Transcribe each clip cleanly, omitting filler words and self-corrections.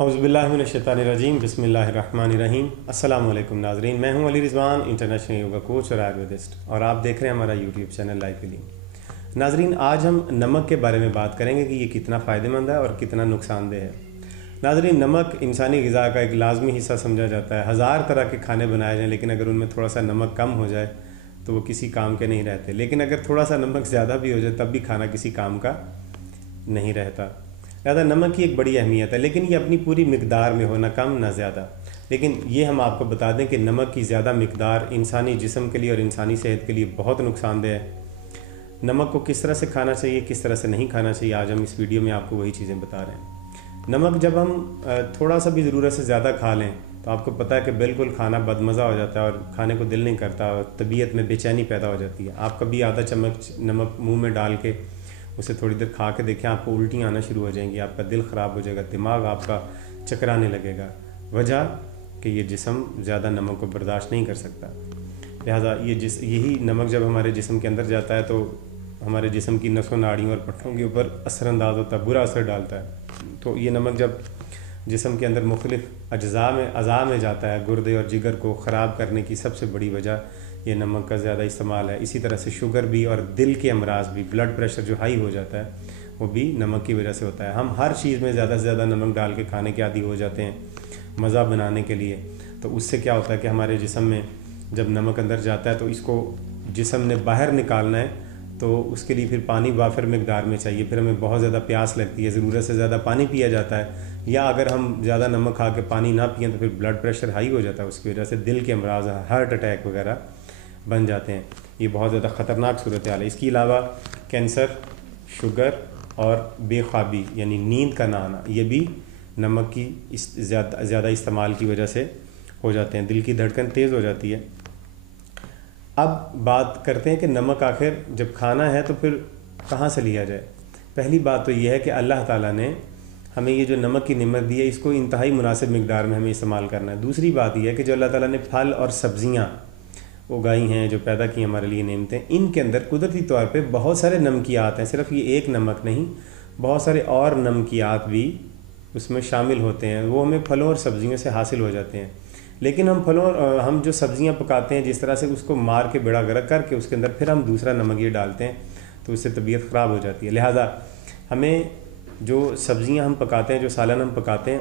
औज़ुबिल्लाहिमिनश्शैतानिर्रजीम बिस्मिल्लाहिर्रहमानिर्रहीम। अस्सलामु अलैकुम नाज़रीन, मैं हूं Ali Rizwan, international yoga coach और आयुर्वेदिस्ट, और आप देख रहे हैं हमारा यूट्यूब चैनल लाइफ हीलिंग। नाज़रीन, आज हम नमक के बारे में बात करेंगे कि ये कितना फ़ायदेमंद है और कितना नुकसानदेह है। नाज़रीन, नमक इंसानी ग़िज़ा का एक लाज़मी हिस्सा समझा जाता है। हज़ार तरह के खाने बनाए जाएँ, लेकिन अगर उनमें थोड़ा सा नमक कम हो जाए तो वो किसी काम के नहीं रहते, लेकिन अगर थोड़ा सा नमक ज़्यादा भी हो जाए तब भी खाना किसी काम का नहीं रहता। ज़्यादा नमक की एक बड़ी अहमियत है, लेकिन ये अपनी पूरी मिकदार में हो, ना कम ना ज़्यादा। लेकिन ये हम आपको बता दें कि नमक की ज़्यादा मिकदार इंसानी जिस्म के लिए और इंसानी सेहत के लिए बहुत नुकसानदेह है। नमक को किस तरह से खाना चाहिए, किस तरह से नहीं खाना चाहिए, आज हम इस वीडियो में आपको वही चीज़ें बता रहे हैं। नमक जब हम थोड़ा सा भी ज़रूरत से ज़्यादा खा लें तो आपको पता है कि बिल्कुल खाना बदमज़ा हो जाता है और खाने को दिल नहीं करता और तबीयत में बेचैनी पैदा हो जाती है। आप कभी आधा चम्मच नमक मुँह में डाल के उसे थोड़ी देर खा के देखें, आपको उल्टी आना शुरू हो जाएंगी, आपका दिल ख़राब हो जाएगा, दिमाग आपका चकराने लगेगा। वजह कि ये जिस्म ज़्यादा नमक को बर्दाश्त नहीं कर सकता। लिहाजा यही नमक जब हमारे जिस्म के अंदर जाता है तो हमारे जिस्म की नसों नाड़ियों और पट्टों के ऊपर असरअंदाज होता है, बुरा असर डालता है। तो ये नमक जब जिस्म के अंदर मुख्तलिफ़ अज़ा में जाता है, गुर्दे और जिगर को ख़राब करने की सबसे बड़ी वजह ये नमक का ज़्यादा इस्तेमाल है। इसी तरह से शुगर भी और दिल के अमराज भी, ब्लड प्रेशर जो हाई हो जाता है वो भी नमक की वजह से होता है। हम हर चीज़ में ज़्यादा से ज़्यादा नमक डाल के खाने के आदी हो जाते हैं मज़ा बनाने के लिए। तो उससे क्या होता है कि हमारे जिस्म में जब नमक अंदर जाता है तो इसको जिस्म ने बाहर निकालना है, तो उसके लिए फिर पानी वाफिर मिकदार में चाहिए। फिर हमें बहुत ज़्यादा प्यास लगती है, ज़रूरत से ज़्यादा पानी पिया जाता है, या अगर हम ज़्यादा नमक खा के पानी ना पिएँ तो फिर ब्लड प्रेशर हाई हो जाता है। उसकी वजह से दिल के अमराज, हार्ट अटैक वगैरह बन जाते हैं। ये बहुत ज़्यादा ख़तरनाक सूरत हाल है। इसके अलावा कैंसर, शुगर और बेख्वाबी यानी नींद का ना आना, ये भी नमक की ज़्यादा इस्तेमाल की वजह से हो जाते हैं। दिल की धड़कन तेज़ हो जाती है। अब बात करते हैं कि नमक आखिर जब खाना है तो फिर कहाँ से लिया जाए। पहली बात तो ये है कि अल्लाह ताला ने हमें ये जो नमक की नेमत दी है इसको इंतहाई मुनासिब मिकदार में हमें इस्तेमाल करना है। दूसरी बात यह है कि जो अल्लाह ताला ने फल और सब्ज़ियाँ उगाई हैं, जो पैदा की हमारे लिए नेमतें, इनके अंदर कुदरती तौर पे बहुत सारे नमकियात हैं। सिर्फ ये एक नमक नहीं, बहुत सारे और नमकियात भी उसमें शामिल होते हैं। वो हमें फलों और सब्ज़ियों से हासिल हो जाते हैं। लेकिन हम जो सब्ज़ियाँ पकाते हैं जिस तरह से उसको मार के बेड़ा गर्क करके उसके अंदर फिर हम दूसरा नमक ये डालते हैं तो उससे तबीयत ख़राब हो जाती है। लिहाजा हमें जो सब्ज़ियाँ हम पकाते हैं, जो सालन हम पकाते हैं,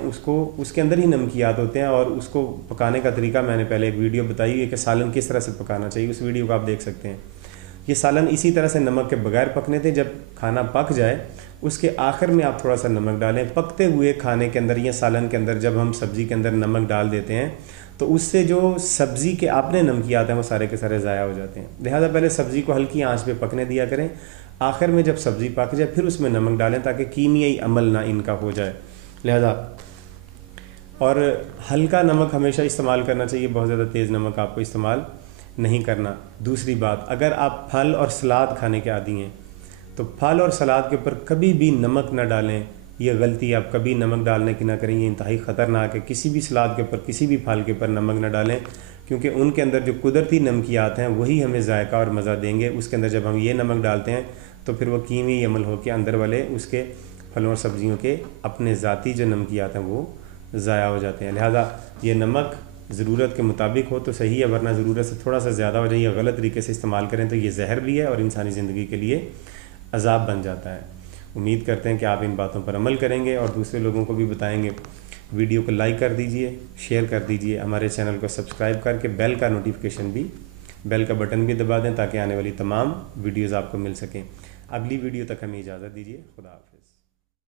उसके अंदर ही नमकियात होते हैं। और उसको पकाने का तरीका मैंने पहले एक वीडियो बताई है कि सालन किस तरह से पकाना चाहिए, उस वीडियो को आप देख सकते हैं। ये सालन इसी तरह से नमक के बगैर पकने थे। जब खाना पक जाए उसके आखिर में आप थोड़ा सा नमक डालें। पकते हुए खाने के अंदर या सालन के अंदर जब हम सब्ज़ी के अंदर नमक डाल देते हैं तो उससे जो सब्ज़ी के अपने नमकियात हैं वो सारे के सारे ज़ाया हो जाते हैं। लिहाजा पहले सब्ज़ी को हल्की आंच पे पकने दिया करें। आखिर में जब सब्ज़ी पक जाए फिर उसमें नमक डालें ताकि कीमियाई अमल ना इनका हो जाए। लिहाजा और हल्का नमक हमेशा इस्तेमाल करना चाहिए, बहुत ज़्यादा तेज़ नमक आपको इस्तेमाल नहीं करना। दूसरी बात, अगर आप फल और सलाद खाने के आदी हैं तो फल और सलाद के ऊपर कभी भी नमक ना डालें। ये गलती आप कभी नमक डालने की ना करें, ये इंतहाई ख़तरनाक है। किसी भी सलाद के ऊपर, किसी भी फल के ऊपर नमक ना डालें, क्योंकि उनके अंदर जो कुदरती नमकियात हैं वही हमें जायका और मज़ा देंगे। उसके अंदर जब हम ये नमक डालते हैं तो फिर वो कीमी अमल हो के अंदर वाले उसके फलों और सब्ज़ियों के अपने ज़ाती जो नमकियात हैं वो ज़ाया हो जाते हैं। लिहाजा ये नमक ज़रूरत के मुताबिक हो तो सही है, वरना ज़रूरत से थोड़ा सा ज़्यादा हो जाए या गलत तरीके से इस्तेमाल करें तो ये जहर भी है और इंसानी ज़िंदगी के लिए अज़ाब बन जाता है। उम्मीद करते हैं कि आप इन बातों पर अमल करेंगे और दूसरे लोगों को भी बताएंगे। वीडियो को लाइक कर दीजिए, शेयर कर दीजिए, हमारे चैनल को सब्सक्राइब करके बेल का बटन भी दबा दें ताकि आने वाली तमाम वीडियोज़ आपको मिल सकें। अगली वीडियो तक हमें इजाज़त दीजिए। खुदा हाफ़िज़।